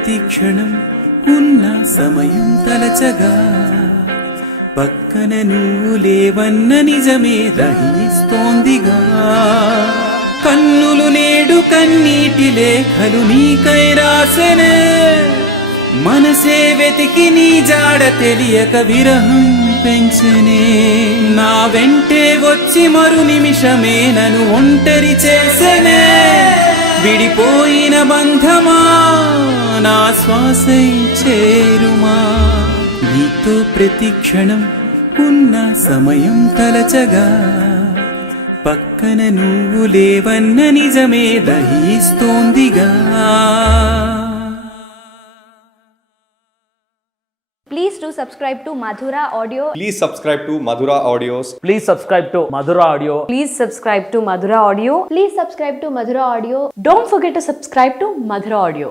ప్రతి క్షణం ఉన్న సమయం తలచగా పక్కన నువ్వు లేవన్న నిజమే దహిస్తోందిగా. కన్నులు నేడు కన్నీటి లేఖలు నీకై రాసెనే, మనసే వెతికి నీ జాడ తెలియక విరహం పెంచనే. నా వెంటే వచ్చి మరు నిమిషమే నన్ను ఒంటరి చేసెనే. విడిపోయిన బంధమా నా శ్వాసై చేరుమా, నీతో ప్రతి క్షణం ఉన్న సమయం తలచగా పక్కన నువ్వు లేవన్న నిజమే దహిస్తోందిగా. Please do subscribe to Madhura Audio. Please subscribe to Madhura Audios. Please subscribe to Madhura Audio. Please subscribe to Madhura Audio. Please subscribe to Madhura Audio. Don't forget to subscribe to Madhura Audio.